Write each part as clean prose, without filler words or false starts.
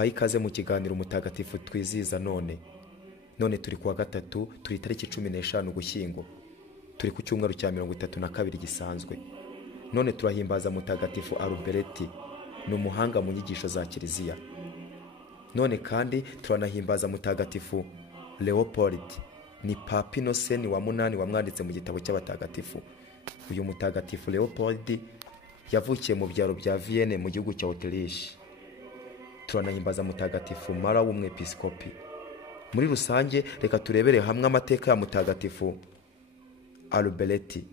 mbaye ikaze mu kiganiro umutagatifu twizihiza none turi kuwa gatatu, turi tariki 15 Ugushyingo, turi ku cyumweru cya 32 gisanzwe. None turahimbaza mutagatifu Arubereti, ni umuhanga mu nyigisho za Kiliziya. None kandi turanahimbaza mutagatifu Leopold, ni Papa Innocent wa 8 wamwanditse mu gitabo cy'abatagatifu. Uyu mutagatifu Leopold yavukiye mu byaro bya Vienne mu gihugu cya Autriche. Turanahimbaza mutagatifu Mara w'umwepiskopi. Muri rusange reka turebere hamwe amateka ya mutagatifu Arubereti.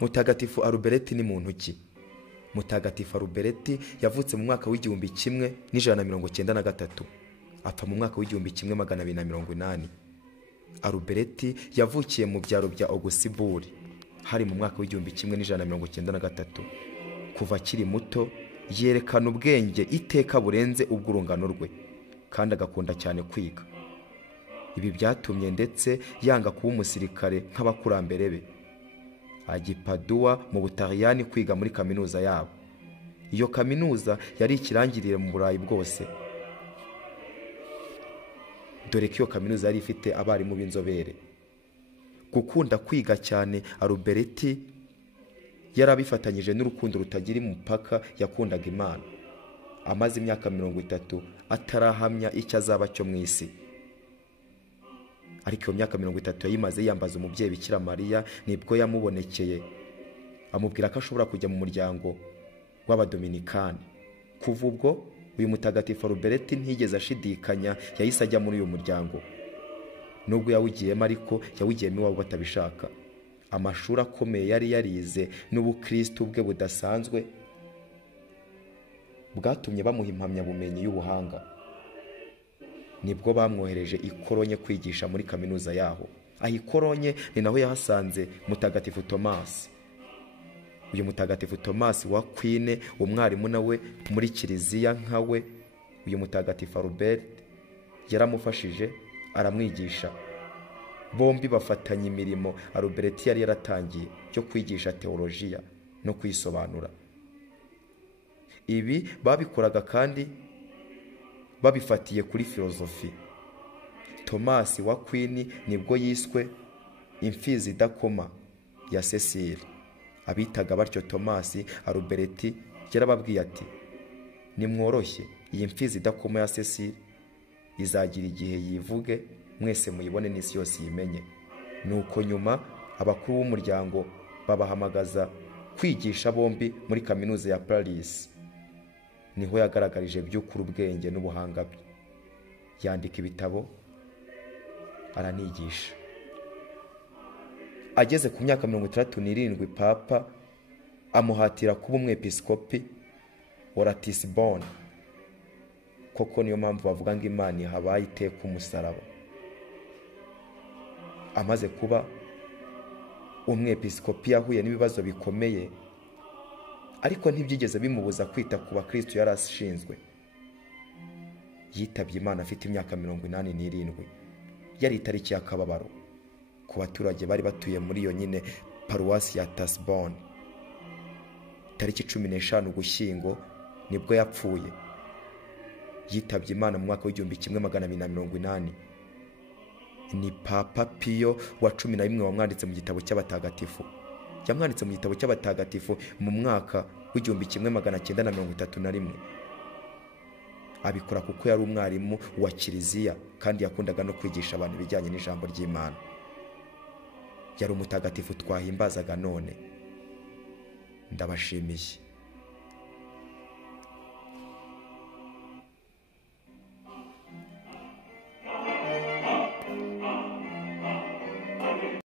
Mutagatifu Arubereti ni muntu ki? Mutagatifu Arubereti yavutse mu mwaka w'igihumbi 193, apfa mu mwaka w'igihumbi 1280. Arubereti yavukiye mu byaro bya Augusiburi hari mu mwaka w'igihumbi 193. Kuva akiri muto yerekana ubwenge iteka burenze ubw'urungano rwe, kandi agakunda cyane kwiga. Ibi byatumye ndetse yanga kuba umusirikare nk'abakurambere be. Ajya i Padua mu Butaliyani kwiga muri kaminuza yabo. Iyo kaminuza yari ikirangirire mu Burayi bwose, dore ko iyo kaminuza yari ifite abarimu b'inzobere. Gukunda kwiga cyane Arubereti yarabifatanyije n'urukundo rutagira umupaka yakundaga Imana. Amaze imyaka 30 atarahamya icyo azaba cyo mu isi. Ariko iyo myaka 30 yayimaze yambaza umubyeyi Bikira Mariya, nibwo yamubonekeye amubwira ko ashobora kujya mu muryango w'abadominikani. Kuva ubwo uyu mutagatifu Arubereti ntigeze ashidikanya, yahise ajya muri uyu muryango. Nubwo yawugiyemo ariko yawugiyemo iwabo batabishaka. Amashuri akomeye yari yarize n'ubukristo bwe budasanzwe bwatumye bamuha impamyabumenyi y'ubuhanga. Nibwo bamwohereje i Cologne kwigisha muri kaminuza yaho. Aho i Cologne ni naho yahasanze mutagatifu Thomas. Uyu mutagatifu Thomas wa Aquin, umwarimu nawe muri Kiliziya nkawe, uyu mutagatifu Arubert yaramufashije aramwigisha. Bombi bafatanya imirimo Arubereti yari yaratangiye cyo kwigisha teolojiya no kwisobanura. Ibi babikoraga kandi babifatiye kuri filozofi. Thomas wa Aquin nibwo yiswe imfizi idakoma ya Cecile. Abitaga batyo Thomas, Arubereti yarababwiye ati, nimworoshye, iyi mfizi idakoma ya Cecile izagira igihe yivuge, mwese muyibone n'isi yose yimenye. Nuko nyuma abakuru b'umuryango babahamagaza kwigisha bombi muri kaminuza ya Paris. Niho yagaragarije by'ukuri ubwenge n'ubuhanga bwe. Yandika ibitabo, aranigisha. Ageze ku myaka 37, Papa amuhatira kuba umwepiskopi wa Ratisbonne. Koko niyo mpamvu bavuga ngo Imana ihabaye iteka umusaraba. Amaze kuba umwepiskopi yahuye n'ibibazo bikomeye, ariko ntibyigeze bimubuza kwita ku bakristo yari ashinzwe. Yitabye Imana afite imyaka 87. Yari itariki y'akababaro ku baturage bari batuye muri iyo nyine paruwasi ya Tasbonne. Tariki 15 Ugushyingo nibwo yapfuye. Yitabye Imana mu mwaka w'igihumbi 1280. Ni Papa Pio wa 11 wamwanditse mu gitabo cy'abatagatifu. Yamwanditse mu gitabo cy'abatagatifu mu mwaka w'igihumbi 1931. Abikora kuko yari umwarimu wa Kiliziya kandi yakundaga no kwigisha abantu ibijyanye n'ijambo ry'Imana. Yari umutagatifu twahimbazaga none. Ndabashimiye.